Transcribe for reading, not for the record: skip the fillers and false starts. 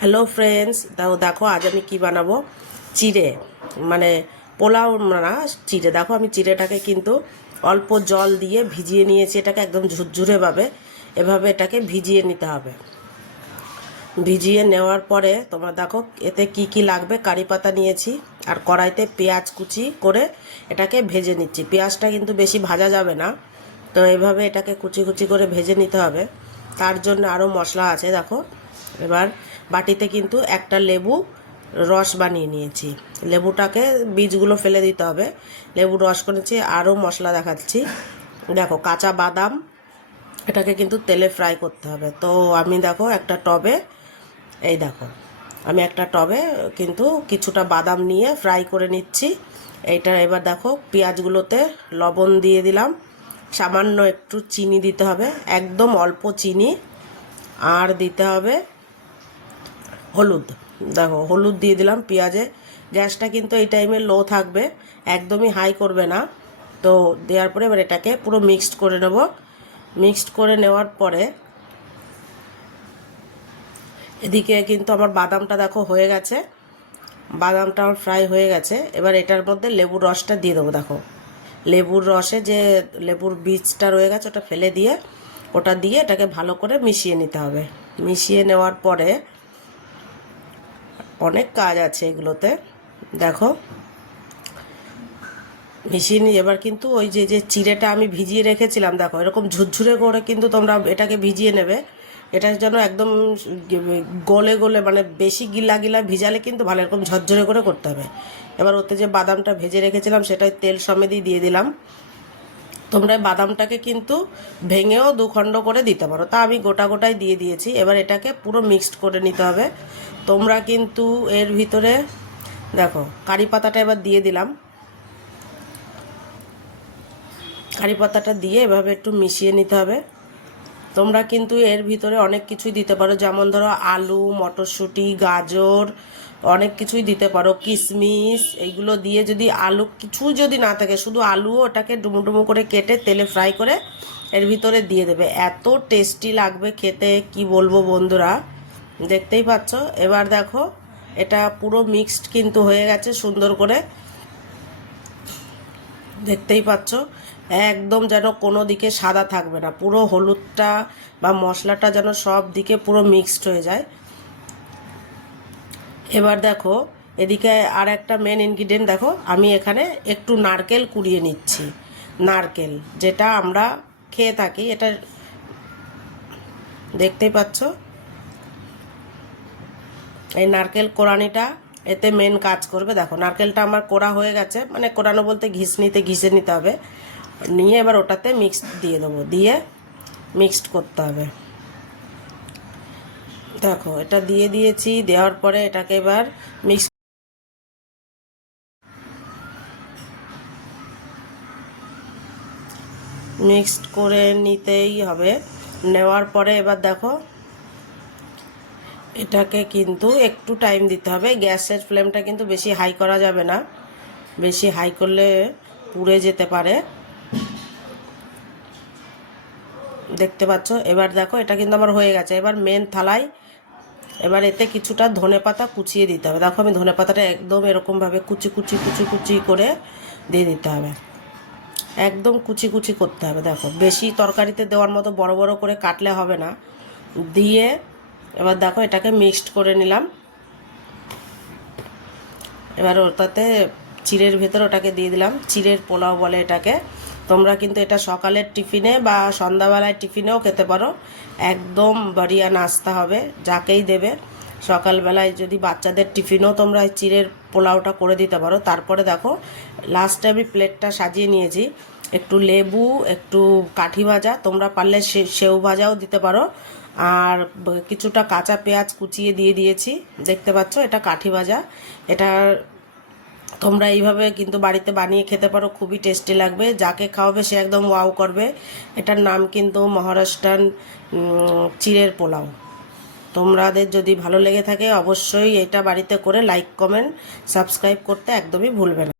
Hello friends, দেখো আজ আমি কি বানাবো। চিড়ে মানে পোলাও না, চিড়ে। দেখো আমি চিড়েটাকে কিন্তু অল্প জল দিয়ে ভিজিয়ে নিয়েছি, এটাকে একদম ঝুরঝুরে ভাবে এভাবে এটাকে ভিজিয়ে নিতে হবে। ভিজিয়ে নেওয়ার পরে তোমরা দেখো এতে কি কি লাগবে। কারি পাতা নিয়েছি আর কড়াইতে পেঁয়াজ কুচি করে এটাকে ভেজে নিচ্ছি। পেঁয়াজটা কিন্তু বেশি ভাজা যাবে না, তো এইভাবে এটাকে কুচি কুচি করে ভেজে নিতে হবে। তার জন্য আরও মশলা আছে দেখো। এবার বাটিতে কিন্তু একটা লেবু রস বানিয়ে নিয়েছি। লেবুটাকে বীজগুলো ফেলে দিতে হবে। লেবু রস করেছি। আরও মশলা দেখাচ্ছি দেখো, কাঁচা বাদাম, এটাকে কিন্তু তেলে ফ্রাই করতে হবে। তো আমি দেখো একটা টবে, এই দেখো আমি একটা টবে কিন্তু কিছুটা বাদাম নিয়ে ফ্রাই করে নিচ্ছি। এইটা এবার দেখো পেঁয়াজগুলোতে লবণ দিয়ে দিলাম, সামান্য একটু চিনি দিতে হবে, একদম অল্প চিনি। আর দিতে হবে হলুদ। দেখো হলুদ দিয়ে দিলাম পেঁয়াজে। গ্যাসটা কিন্তু এই টাইমে লো থাকবে, একদমই হাই করবে না। তো দেওয়ার পরে এবার এটাকে পুরো মিক্সড করে নেব। মিক্সড করে নেওয়ার পরে এদিকে কিন্তু আমার বাদামটা দেখো হয়ে গেছে, বাদামটা আমার ফ্রাই হয়ে গেছে। এবার এটার মধ্যে লেবুর রসটা দিয়ে দেবো। দেখো লেবুর রসে যে লেবুর বীজটা রয়ে গেছে ওটা ফেলে দিয়ে ওটা দিয়ে এটাকে ভালো করে মিশিয়ে নিতে হবে। মিশিয়ে নেওয়ার পরে অনেক কাজ আছে এগুলোতে, দেখো মিশিয়ে নিয়ে এবার কিন্তু ওই যে যে চিড়েটা আমি ভিজিয়ে রেখেছিলাম, দেখো এরকম ঝুরঝুরে করে কিন্তু তোমরা এটাকে ভিজিয়ে নেবে। এটা যেন একদম গলে গলে, মানে বেশি গিলা গিলা ভিজালে কিন্তু ভালো, এরকম ঝরঝরে করে করতে হবে। এবার ওতে যে বাদামটা ভেজে রেখেছিলাম সেটাই তেল সমেতই দিয়ে দিলাম। তোমরা বাদামটাকে কিন্তু ভেঙেও দুখণ্ড করে দিতে পারো, তা আমি গোটা গোটাই দিয়ে দিয়েছি। এবার এটাকে পুরো মিক্সড করে নিতে হবে। তোমরা কিন্তু এর ভিতরে দেখো কারি পাতাটা এবার দিয়ে দিলাম। কারি পাতাটা দিয়ে এভাবে একটু মিশিয়ে নিতে হবে। তোমরা কিন্তু এর ভিতরে অনেক কিছুই দিতে পারো, যেমন ধরো আলু, মটরশুঁটি, গাজর, অনেক কিছুই দিতে পারো, কিশমিশ। এইগুলো দিয়ে যদি আলু কিছু যদি না থাকে, শুধু আলুও ওটাকে ডুমো ডুমো করে কেটে তেলে ফ্রাই করে এর ভিতরে দিয়ে দেবে। এত টেস্টি লাগবে খেতে, কি বলবো বন্ধুরা, দেখতেই পাচ্ছ। এবার দেখো এটা পুরো মিক্সড কিন্তু হয়ে গেছে সুন্দর করে, দেখতেই পাচ্ছ। একদম যেন কোনো দিকে সাদা থাকবে না, পুরো হলুদটা বা মশলাটা যেন সব দিকে পুরো মিক্সড হয়ে যায়। এবার দেখো এদিকে আর একটা মেন ইনগ্রিডিয়েন্ট, দেখো আমি এখানে একটু নারকেল কুড়িয়ে নিচ্ছি। নারকেল যেটা আমরা খেয়ে থাকি, এটা দেখতেই পাচ্ছ। এই নারকেল কোরানিটা এতে মেন কাজ করবে। দেখো নারকেলটা আমার কোড়া হয়ে গেছে, মানে কোরানো বলতে ঘিসনিতে ঘিসে নিতে হবে। নিয়ে এবার ওটাতে মিক্স দিয়ে দেবো, দিয়ে মিক্সড করতে হবে। দেখো এটা দিয়ে দিয়েছি, দেওয়ার পরে এটাকে এবার মিক্স মিক্সড করে নিতেই হবে। নেওয়ার পরে এবার দেখো এটাকে কিন্তু একটু টাইম দিতে হবে। গ্যাসের ফ্লেমটা কিন্তু বেশি হাই করা যাবে না, বেশি হাই করলে পুড়ে যেতে পারে, দেখতে পাচ্ছ। এবার দেখো এটা কিন্তু আমার হয়ে গেছে। এবার মেন থালায় এবার এতে কিছুটা ধনেপাতা কুচিয়ে দিতে হবে। দেখো আমি ধনেপাতাটা একদম এরকমভাবে কুচি কুচি কুচি কুচি করে দিয়ে দিতে হবে, একদম কুচি কুচি করতে হবে। দেখো বেশি তরকারিতে দেওয়ার মতো বড় বড় করে কাটলে হবে না। দিয়ে এবার দেখো এটাকে মিক্সড করে নিলাম। এবার ওটাতে চিড়ের ভেতর ওটাকে দিয়ে দিলাম। চিড়ের পোলাও বলে এটাকে। তোমরা কিন্তু এটা সকালের টিফিনে বা সন্ধ্যাবেলায় টিফিনেও খেতে পারো, একদম বাড়িয়া নাস্তা হবে যাকেই দেবে। সকালবেলায় যদি বাচ্চাদের টিফিনেও তোমরা চিড়ের পোলাওটা করে দিতে পারো। তারপরে দেখো লাস্টে আমি প্লেটটা সাজিয়ে নিয়েছি, একটু লেবু, একটু কাঠি ভাজা, তোমরা পারলে সেও ভাজাও দিতে পারো, আর কিছুটা কাঁচা পেঁয়াজ কুচিয়ে দিয়ে দিয়েছি। দেখতে পাচ্ছ এটা কাঠি ভাজা। এটা তোমরা এইভাবে কিন্তু বাড়িতে বানিয়ে খেতে পারো, খুবই টেস্টি লাগবে। যাকে খাওয়াবে সে একদম ওয়াও করবে। এটার নাম কিন্তু মহারাষ্ট্রান চিড়ের পোলাও। তোমাদের যদি ভালো লেগে থাকে অবশ্যই এটা বাড়িতে করে লাইক, কমেন্ট, সাবস্ক্রাইব করতে একদমই ভুলবে না।